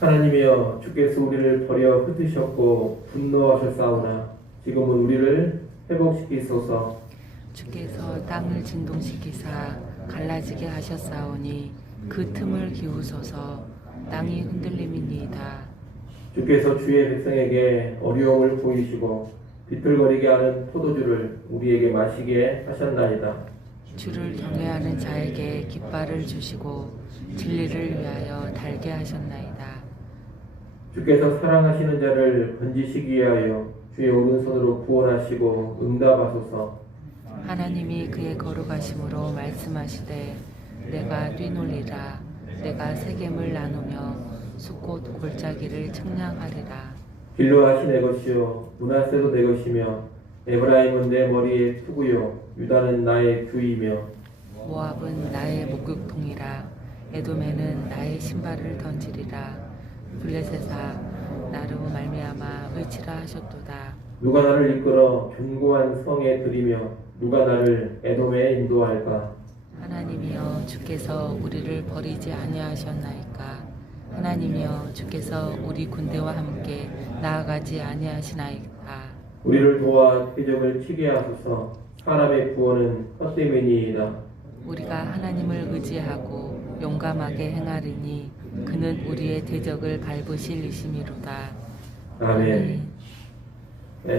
하나님이여 주께서 우리를 버려 흩으셨고 분노하셨사오나 지금은 우리를 회복시키소서. 주께서 땅을 진동시키사 갈라지게 하셨사오니 그 틈을 기우소서. 땅이 흔들림이니이다. 주께서 주의 백성에게 어려움을 보이시고 비틀거리게 하는 포도주를 우리에게 마시게 하셨나이다. 주를 경외하는 자에게 깃발을 주시고 진리를 위하여 달게 하셨나이다. 주께서 사랑하시는 자를 건지시기 위하여 주의 오른손으로 구원하시고 응답하소서. 하나님이 그의 거룩하심으로 말씀하시되 내가 뛰놀리라. 내가 세겜을 나누며 숫꽃 골짜기를 측량하리라. 길르앗이 내 것이요 므낫세도 내 것이며 에브라임은 내 머리의 투구요 유다는 나의 규이며 모압은 나의 목욕통이라. 에돔에는 나의 신발을 던지리라. 블레셋아 나로 말미암아 외치라 하셨도다. 누가 나를 이끌어 견고한 성에 들이며 누가 나를 에돔에 인도할까. 하나님이여 주께서 우리를 버리지 아니하셨나이까. 하나님이여 주께서 우리 군대와 함께 나아가지 아니하시나이까. 우리를 도와 대적을 치게 하소서. 사람의 구원은 헛됨이니이다. 우리가 하나님을 의지하고 용감하게 행하리니 그는 우리의 대적을 밟으실 이심이로다. 아멘.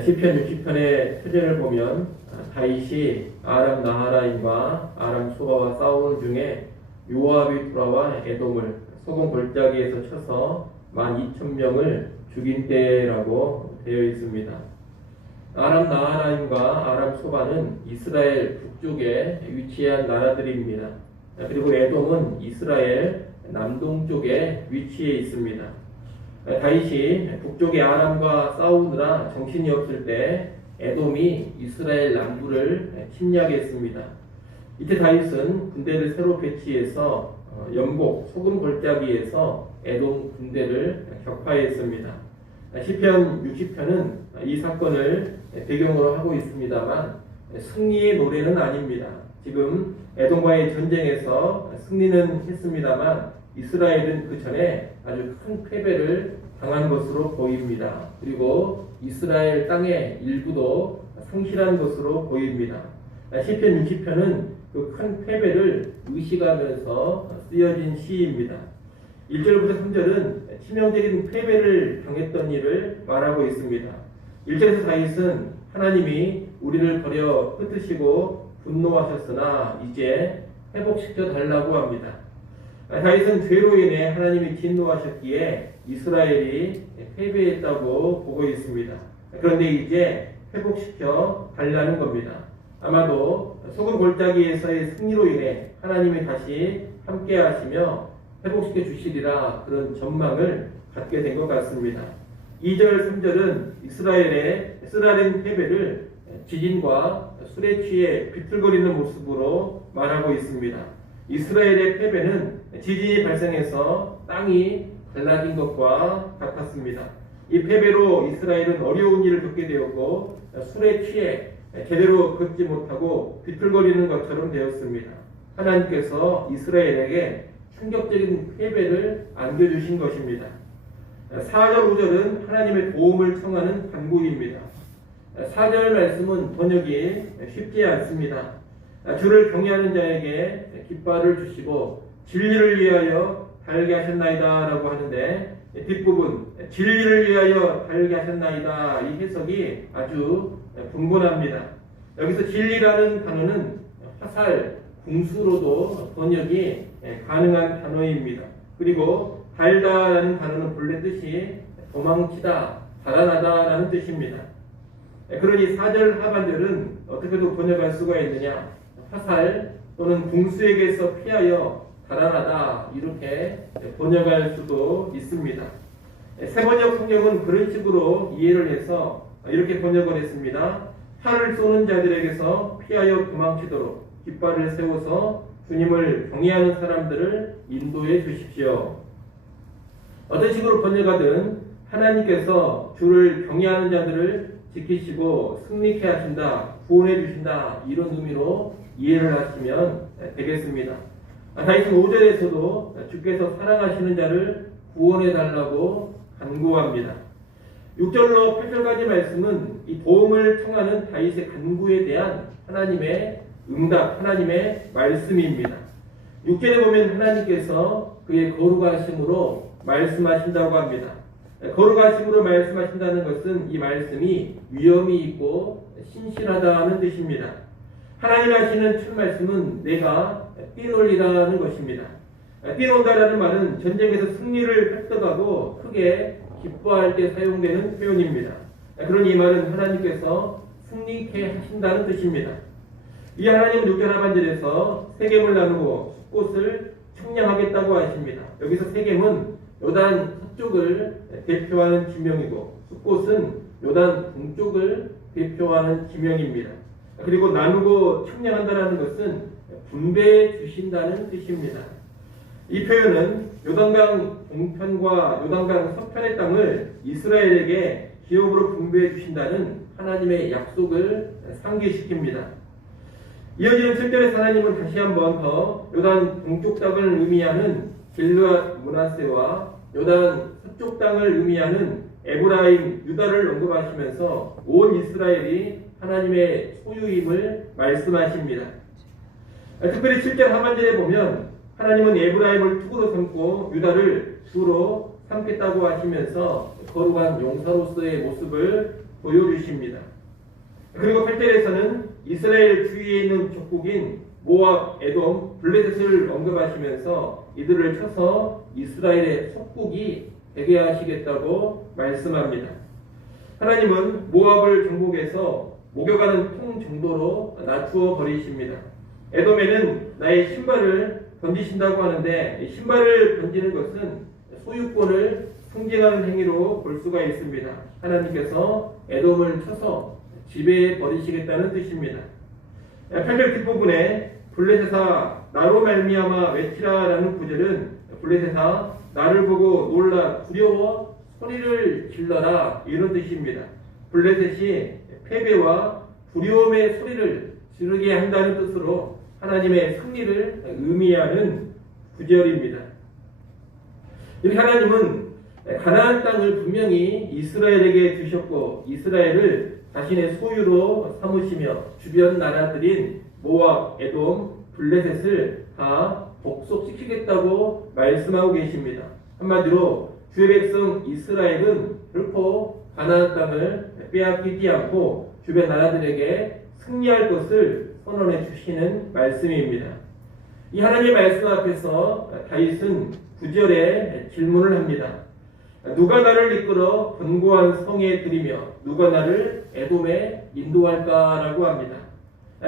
시편 60편의 표제를 보면 다윗이 아람 나하라임과 아람 소바와 싸우는 중에 요압이 돌아와 에돔을 소금 골짜기에서 쳐서 12,000명을 죽인 때라고 되어 있습니다. 아람 나하라임과 아람 소바는 이스라엘 북쪽에 위치한 나라들입니다. 그리고 에돔은 이스라엘 남동쪽에 위치해 있습니다. 다윗이 북쪽의 아람과 싸우느라 정신이 없을 때 에돔이 이스라엘 남부를 침략했습니다. 이때 다윗은 군대를 새로 배치해서 연복 소금 골짜기에서 에돔 군대를 격파했습니다. 시편 60편은 이 사건을 배경으로 하고 있습니다만 승리의 노래는 아닙니다. 지금 에돔과의 전쟁에서 승리는 했습니다만 이스라엘은 그 전에 아주 큰 패배를 당한 것으로 보입니다. 그리고 이스라엘 땅의 일부도 상실한 것으로 보입니다. 시편 60편은 그 큰 패배를 의식하면서 쓰여진 시입니다. 1절부터 3절은 치명적인 패배를 당했던 일을 말하고 있습니다. 1절에서 다윗은 하나님이 우리를 버려 흩으시고 분노하셨으나 이제 회복시켜 달라고 합니다. 다윗은 죄로 인해 하나님이 진노하셨기에 이스라엘이 패배했다고 보고 있습니다. 그런데 이제 회복시켜 달라는 겁니다. 아마도 소금 골짜기에서의 승리로 인해 하나님이 다시 함께 하시며 회복시켜 주시리라 그런 전망을 갖게 된 것 같습니다. 2절, 3절은 이스라엘의 쓰라린 패배를 지진과 술에 취해 비틀거리는 모습으로 말하고 있습니다. 이스라엘의 패배는 지진이 발생해서 땅이 갈라진 것과 같았습니다. 이 패배로 이스라엘은 어려운 일을 겪게 되었고 술에 취해 제대로 걷지 못하고 비틀거리는 것처럼 되었습니다. 하나님께서 이스라엘에게 충격적인 패배를 안겨주신 것입니다. 4절, 5절은 하나님의 도움을 청하는 간구입니다. 4절 말씀은 번역이 쉽지 않습니다. 주를 경외하는 자에게 깃발을 주시고 진리를 위하여 달게 하셨나이다 라고 하는데 뒷부분 진리를 위하여 달게 하셨나이다 이 해석이 아주 분분합니다. 여기서 진리라는 단어는 화살, 궁수로도 번역이 가능한 단어입니다. 그리고 달다라는 단어는 본래 뜻이 도망치다, 달아나다라는 뜻입니다. 그러니 4절 하반절은 어떻게도 번역할 수가 있느냐? 화살 또는 궁수에게서 피하여 달아나다 이렇게 번역할 수도 있습니다. 새번역 성경은 그런 식으로 이해를 해서 이렇게 번역을 했습니다. 활을 쏘는 자들에게서 피하여 도망치도록 깃발을 세워서 주님을 경외하는 사람들을 인도해 주십시오. 어떤 식으로 번역하든 하나님께서 주를 경외하는 자들을 지키시고 승리케 하신다, 구원해 주신다 이런 의미로 이해를 하시면 되겠습니다. 다윗은 5절에서도 주께서 사랑하시는 자를 구원해 달라고 간구합니다. 6절로 8절까지 말씀은 이 도움을 청하는 다윗의 간구에 대한 하나님의 응답, 하나님의 말씀입니다. 6절에 보면 하나님께서 그의 거룩하심으로 말씀하신다고 합니다. 거룩하심으로 말씀하신다는 것은 이 말씀이 위엄이 있고 신실하다는 뜻입니다. 하나님 하시는 첫 말씀은 내가 뛰놀리라는 것입니다. 뛰논다라는 말은 전쟁에서 승리를 획득하고 크게 기뻐할 때 사용되는 표현입니다. 그러니 이 말은 하나님께서 승리케 하신다는 뜻입니다. 이 하나님은 6절 하반절에서 세겜을 나누고 숲곳을 청량하겠다고 하십니다. 여기서 세겜은 요단 서쪽을 대표하는 지명이고 숲곳은 요단 동쪽을 대표하는 지명입니다. 그리고 나누고 청량한다는 것은 분배해 주신다는 뜻입니다. 이 표현은 요단강 동편과 요단강 서편의 땅을 이스라엘에게 기업으로 분배해 주신다는 하나님의 약속을 상기시킵니다. 이어지는 7절에서 하나님은 다시 한번 더 요단 동쪽 땅을 의미하는 길르앗 므낫세와 요단 서쪽 땅을 의미하는 에브라임 유다를 언급하시면서 온 이스라엘이 하나님의 소유임을 말씀하십니다. 특별히 7절 하반절에 보면 하나님은 에브라임을 투구로 삼고 유다를 주로 삼겠다고 하시면서 거룩한 용사로서의 모습을 보여주십니다. 그리고 8절에서는 이스라엘 주위에 있는 족국인 모압, 에돔, 블레셋을 언급하시면서 이들을 쳐서 이스라엘의 속국이 되게 하시겠다고 말씀합니다. 하나님은 모압을 정복해서 목욕하는 통 정도로 낮추어 버리십니다. 에돔에는 나의 신발을 던지신다고 하는데 이 신발을 던지는 것은 소유권을 승진하는 행위로 볼 수가 있습니다. 하나님께서 에돔을 쳐서 지배해 버리시겠다는 뜻입니다. 8절 뒷부분에 블레셋아 나로 말미암아 외치라라는 구절은 블레셋아 나를 보고 놀라 두려워 소리를 질러라 이런 뜻입니다. 블레셋이 패배와 두려움의 소리를 지르게 한다는 뜻으로 하나님의 승리를 의미하는 구절입니다. 이렇게 하나님은 가나안 땅을 분명히 이스라엘에게 주셨고 이스라엘을 자신의 소유로 삼으시며 주변 나라들인 모압, 에돔, 블레셋을 다 복속시키겠다고 말씀하고 계십니다. 한마디로 주의 백성 이스라엘은 결코 가나안 땅을 빼앗기지 않고 주변 나라들에게 승리할 것을 선언해 주시는 말씀입니다. 이 하나님의 말씀 앞에서 다윗은 9절에 질문을 합니다. 누가 나를 이끌어 견고한 성에 들이며 누가 나를 에돔에 인도할까라고 합니다.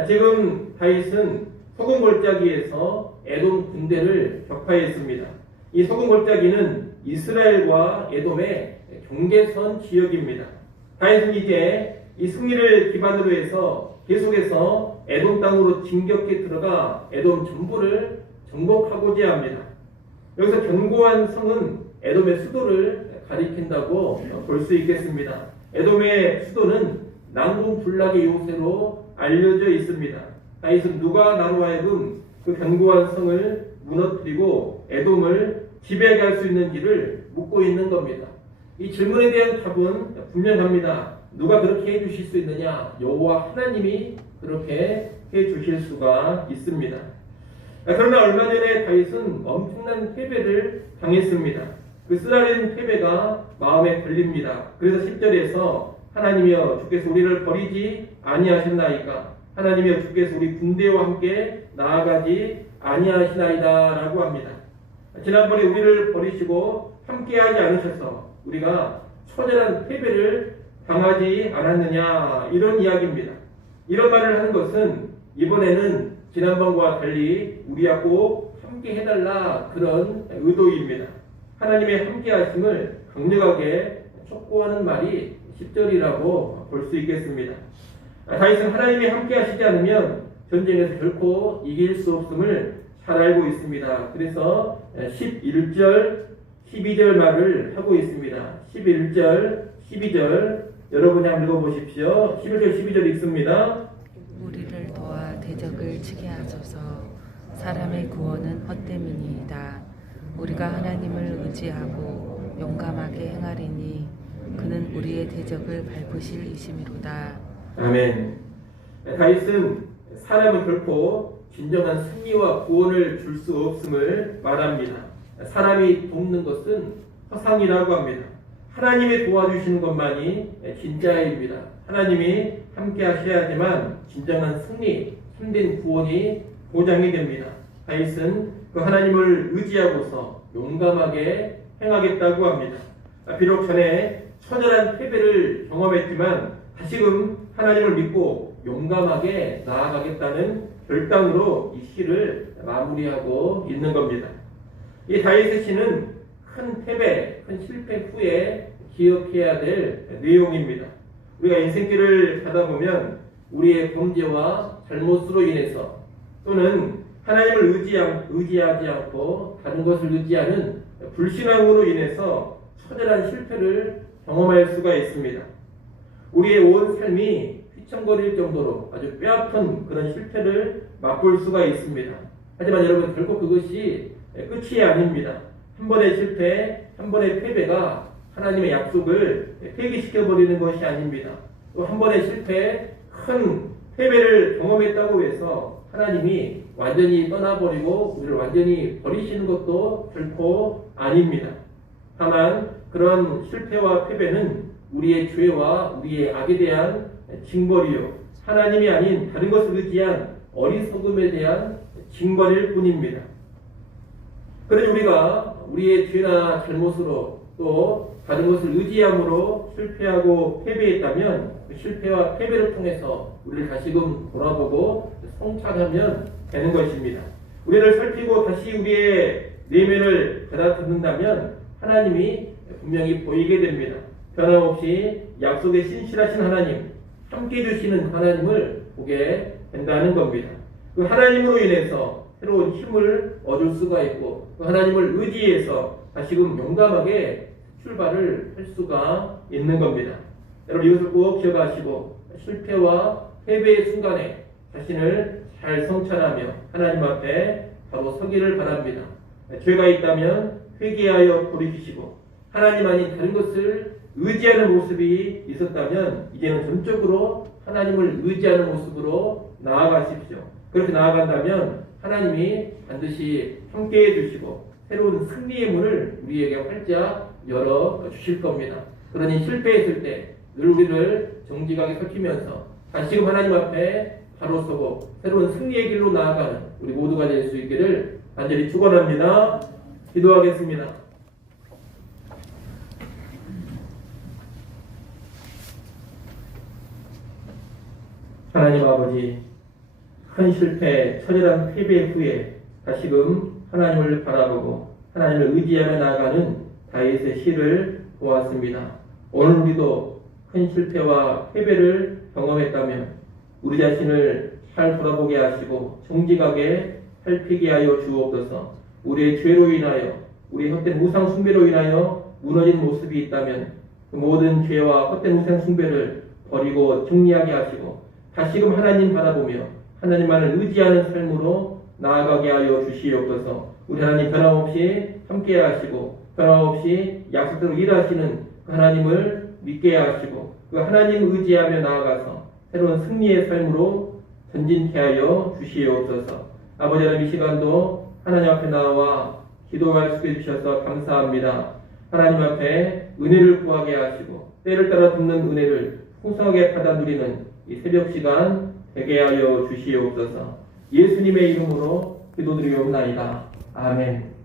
지금 다윗은 소금 골짜기에서 에돔 군대를 격파했습니다. 이 소금 골짜기는 이스라엘과 에돔의 경계선 지역입니다. 다윗은 이제 이 승리를 기반으로 해서 계속해서 에돔 땅으로 진격해 들어가 에돔 전부를 정복하고자 합니다. 여기서 견고한 성은 에돔의 수도를 가리킨다고 볼 수 있겠습니다. 에돔의 수도는 난공불락의 요새로 알려져 있습니다. 다윗은 누가 나로 하여금 그 견고한 성을 무너뜨리고 에돔을 지배할 수 있는지를 묻고 있는 겁니다. 이 질문에 대한 답은 분명합니다. 누가 그렇게 해주실 수 있느냐? 여호와 하나님이 그렇게 해주실 수가 있습니다. 그러나 얼마 전에 다윗은 엄청난 패배를 당했습니다. 그 쓰라린 패배가 마음에 걸립니다. 그래서 10절에서 하나님이여 주께서 우리를 버리지 아니하셨나이까? 하나님이여 주께서 우리 군대와 함께 나아가지 아니하시나이다 라고 합니다. 지난번에 우리를 버리시고 함께하지 않으셔서 우리가 처절한 패배를 당하지 않았느냐 이런 이야기입니다. 이런 말을 하는 것은 이번에는 지난번과 달리 우리하고 함께 해달라 그런 의도입니다. 하나님의 함께하심을 강력하게 촉구하는 말이 10절이라고 볼 수 있겠습니다. 다윗은 하나님이 함께하시지 않으면 전쟁에서 결코 이길 수 없음을 잘 알고 있습니다. 그래서 11절, 12절 말을 하고 있습니다. 11절, 12절 여러분이 한번 읽어보십시오. 11절, 12절 읽습니다. 우리를 도와 대적을 치게 하소서. 사람의 구원은 헛됨이니이다. 우리가 하나님을 의지하고 용감하게 행하리니 그는 우리의 대적을 밟으실 이심이로다. 아멘. 다윗은 사람은 결코 진정한 승리와 구원을 줄 수 없음을 말합니다. 사람이 돕는 것은 허상이라고 합니다. 하나님이 도와주시는 것만이 진짜입니다. 하나님이 함께 하셔야지만 진정한 승리, 힘든 구원이 보장이 됩니다. 다윗은 그 하나님을 의지하고서 용감하게 행하겠다고 합니다. 비록 전에 처절한 패배를 경험했지만 다시금 하나님을 믿고 용감하게 나아가겠다는 결단으로 이 시를 마무리하고 있는 겁니다. 이 다윗의 시는 큰 패배, 큰 실패 후에 기억해야 될 내용입니다. 우리가 인생길을 가다 보면 우리의 범죄와 잘못으로 인해서 또는 하나님을 의지하지 않고 다른 것을 의지하는 불신앙으로 인해서 처절한 실패를 경험할 수가 있습니다. 우리의 온 삶이 휘청거릴 정도로 아주 뼈아픈 그런 실패를 맛볼 수가 있습니다. 하지만 여러분, 결국 그것이 끝이 아닙니다. 한 번의 실패, 한 번의 패배가 하나님의 약속을 폐기시켜버리는 것이 아닙니다. 또 한 번의 실패, 큰 패배를 경험했다고 해서 하나님이 완전히 떠나버리고 우리를 완전히 버리시는 것도 결코 아닙니다. 다만 그런 실패와 패배는 우리의 죄와 우리의 악에 대한 징벌이요, 하나님이 아닌 다른 것을 의지한 어리석음에 대한 징벌일 뿐입니다. 그래서 우리가 우리의 죄나 잘못으로 또 다른 것을 의지함으로 실패하고 패배했다면 그 실패와 패배를 통해서 우리를 다시금 돌아보고 성찰하면 되는 것입니다. 우리를 살피고 다시 우리의 내면을 받아듣는다면 하나님이 분명히 보이게 됩니다. 변함없이 약속에 신실하신 하나님, 함께 해주시는 하나님을 보게 된다는 겁니다. 그 하나님으로 인해서 새로운 힘을 얻을 수가 있고 그 하나님을 의지해서 다시금 용감하게 출발을 할 수가 있는 겁니다. 여러분, 이것을 꼭 기억하시고 실패와 패배의 순간에 자신을 잘 성찰하며 하나님 앞에 바로 서기를 바랍니다. 죄가 있다면 회개하여 버리시고 하나님 아닌 다른 것을 의지하는 모습이 있었다면 이제는 전적으로 하나님을 의지하는 모습으로 나아가십시오. 그렇게 나아간다면 하나님이 반드시 함께해 주시고 새로운 승리의 문을 우리에게 활짝 열어주실 겁니다. 그러니 실패했을 때 늘 우리를 정직하게 살피면서 다시금 하나님 앞에 바로 서고 새로운 승리의 길로 나아가는 우리 모두가 될 수 있기를 간절히 축원합니다. 기도하겠습니다. 하나님 아버지, 큰 실패, 처절한 패배 후에 다시금 하나님을 바라보고 하나님을 의지하며 나아가는 다윗의 시를 보았습니다. 오늘 우리도 큰 실패와 패배를 경험했다면 우리 자신을 잘 돌아보게 하시고 정직하게 살피게 하여 주옵소서. 우리의 죄로 인하여 우리 헛된 우상 숭배로 인하여 무너진 모습이 있다면 그 모든 죄와 헛된 우상 숭배를 버리고 정리하게 하시고 다시금 하나님 바라보며 하나님만을 의지하는 삶으로 나아가게 하여 주시옵소서. 우리 하나님 변함없이 함께 하시고 변함없이 약속대로 일하시는 그 하나님을 믿게 하시고 그 하나님 의지하며 나아가서 새로운 승리의 삶으로 전진케 하여 주시옵소서. 아버지 하나님, 이 시간도 하나님 앞에 나와 기도할 수 있게 주셔서 감사합니다. 하나님 앞에 은혜를 구하게 하시고 때를 따라 듣는 은혜를 풍성하게 받아 누리는 이 새벽 시간 되게 하여 주시옵소서. 예수님의 이름으로 기도드리옵나이다. 아멘.